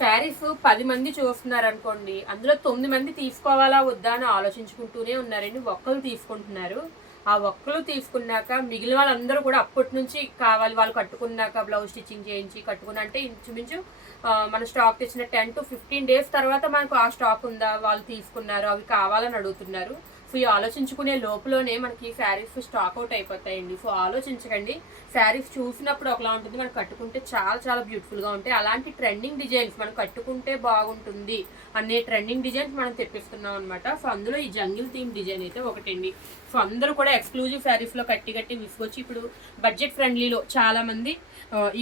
శారీస్ 10 మంది చూస్తున్నారనుకోండి, అందులో 9 మంది తీసుకోవాలా వద్దా అని ఆలోచించుకుంటూనే ఉన్నారండి. ఒక్కళ్ళు తీసుకుంటున్నారు. ఆ ఒక్కళ్ళు తీసుకున్నాక మిగిలిన వాళ్ళందరూ కూడా అప్పటి నుంచి కావాలి, వాళ్ళు కట్టుకున్నాక బ్లౌజ్ స్టిచ్చింగ్ చేయించి కట్టుకున్న అంటే ఇంచుమించు మన స్టాక్ తెచ్చిన 10 to 15 డేస్ తర్వాత మనకు ఆ స్టాక్ ఉందా, వాళ్ళు తీసుకున్నారు, అవి కావాలని అడుగుతున్నారు. సో ఈ ఆలోచించుకునే లోపులోనే మనకి శారీస్ స్టాక్ అవుట్ అయిపోతాయండి. సో ఆలోచించకండి. శారీస్ చూసినప్పుడు ఒకలా ఉంటుంది, మనం కట్టుకుంటే చాలా చాలా బ్యూటిఫుల్గా ఉంటాయి. అలాంటి ట్రెండింగ్ డిజైన్స్ మనం కట్టుకుంటే బాగుంటుంది అనే ట్రెండింగ్ డిజైన్స్ మనం తెప్పిస్తున్నాం అనమాట. సో అందులో ఈ జంగిల్ థీమ్ డిజైన్ అయితే ఒకటండి. సో అందరూ కూడా ఎక్స్క్లూజివ్ శారీస్లో కట్టి కట్టి విసుకొచ్చి ఇప్పుడు బడ్జెట్ ఫ్రెండ్లీలో చాలామంది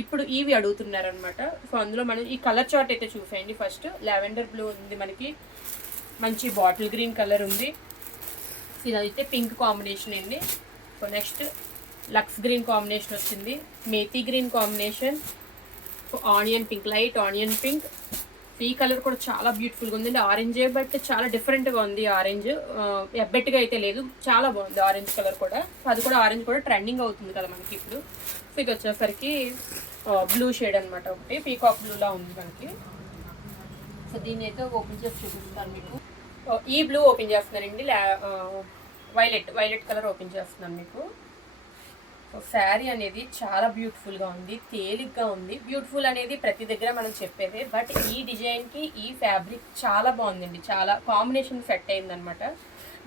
ఇప్పుడు ఇవి అడుగుతున్నారు అనమాట. సో అందులో మనం ఈ కలర్ చార్ట్ అయితే చూసేయండి. ఫస్ట్ లావెండర్ బ్లూ ఉంది, మనకి మంచి బాటిల్ గ్రీన్ కలర్ ఉంది, ఇదైతే పింక్ కాంబినేషన్ అండి. So next lux green combination వచ్చింది, methi green combination, onion pink, light onion pink. ఈ కలర్ కూడా చాలా బ్యూటిఫుల్గా ఉందండి. ఆరెంజ్ బట్ చాలా డిఫరెంట్గా ఉంది. ఆరెంజ్ ఎబ్బెట్టుగా అయితే లేదు, చాలా బాగుంది ఆరెంజ్ కలర్ కూడా. అది కూడా ఆరెంజ్ కూడా ట్రెండింగ్ అవుతుంది కదా మనకి ఇప్పుడు. సో ఇది వచ్చేసరికి బ్లూ షేడ్ అనమాట, ఒకటి పీకాక్ బ్లూలా ఉంది మనకి. సో దీన్ని అయితే ఓపెన్ చేసి చూపిస్తాను మీకు. ఈ బ్లూ ఓపెన్ చేస్తున్నానండి, వైలెట్ కలర్ ఓపెన్ చేస్తున్నాను మీకు. సో శారీ అనేది చాలా బ్యూటిఫుల్గా ఉంది, తేలిగ్గా ఉంది. బ్యూటిఫుల్ అనేది ప్రతి దగ్గర మనం చెప్పేదే, బట్ ఈ డిజైన్కి ఈ ఫ్యాబ్రిక్ చాలా బాగుందండి, చాలా కాంబినేషన్ సెట్ అయిందనమాట.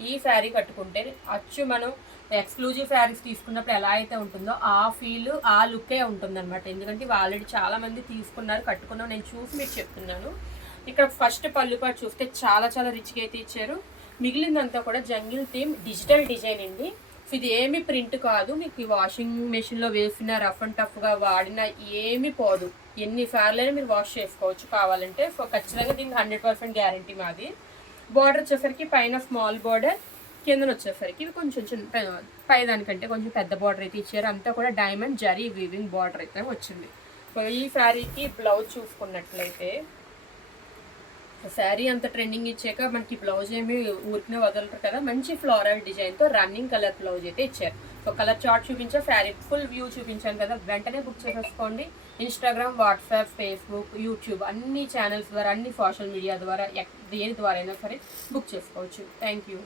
ఈ శారీ కట్టుకుంటే అచ్చు మనం ఎక్స్క్లూజివ్ శారీస్ తీసుకున్నప్పుడు ఎలా అయితే ఉంటుందో ఆ ఫీల్, ఆ లుక్కే ఉంటుందన్నమాట. ఎందుకంటే ఆల్రెడీ చాలామంది తీసుకున్నారు, కట్టుకున్నాం, నేను చూసి మీకు చెప్తున్నాను. ఇక్కడ ఫస్ట్ పళ్ళు పాటు చూస్తే చాలా చాలా రిచ్గా అయితే ఇచ్చారు. మిగిలిందంతా కూడా జంగిల్ థీమ్ డిజిటల్ డిజైన్ అండి. ఇది ఏమి ప్రింట్ కాదు, మీకు వాషింగ్ మెషిన్లో వేసిన రఫ్ అండ్ టఫ్గా వాడినా ఏమి పోదు, ఎన్నిసార్లైనా మీరు వాష్ చేసుకోవచ్చు కావాలంటే. సో ఖచ్చితంగా దీనికి 100% గ్యారంటీ మాది. బార్డర్ వచ్చేసరికి పైన స్మాల్ బార్డర్, కిందన వచ్చేసరికి ఇది కొంచెం చిన్న, పై దానికంటే కొంచెం పెద్ద బార్డర్ అయితే ఇచ్చారు. అంతా కూడా డైమండ్ జరీ వీవింగ్ బార్డర్ అయితే వచ్చింది. సో ఈ శారీకి బ్లౌజ్ చూసుకున్నట్లయితే, శారీ అంత ట్రెండింగ్ ఇచ్చాక మనకి బ్లౌజ్ ఏమి ఊరికినే వదలరు కదా, మంచి ఫ్లోరల్ డిజైన్తో రన్నింగ్ కలర్ బ్లౌజ్ అయితే ఇచ్చారు. సో కలర్ చార్ట్ చూపించా, శారీ ఫుల్ వ్యూ చూపించాను కదా, వెంటనే బుక్ చేసేసుకోండి. ఇన్స్టాగ్రామ్, వాట్సాప్, ఫేస్బుక్, యూట్యూబ్ అన్ని ఛానల్స్ ద్వారా, అన్ని సోషల్ మీడియా ద్వారా, దేని ద్వారా అయినా సరే బుక్ చేసుకోవచ్చు. Thank you.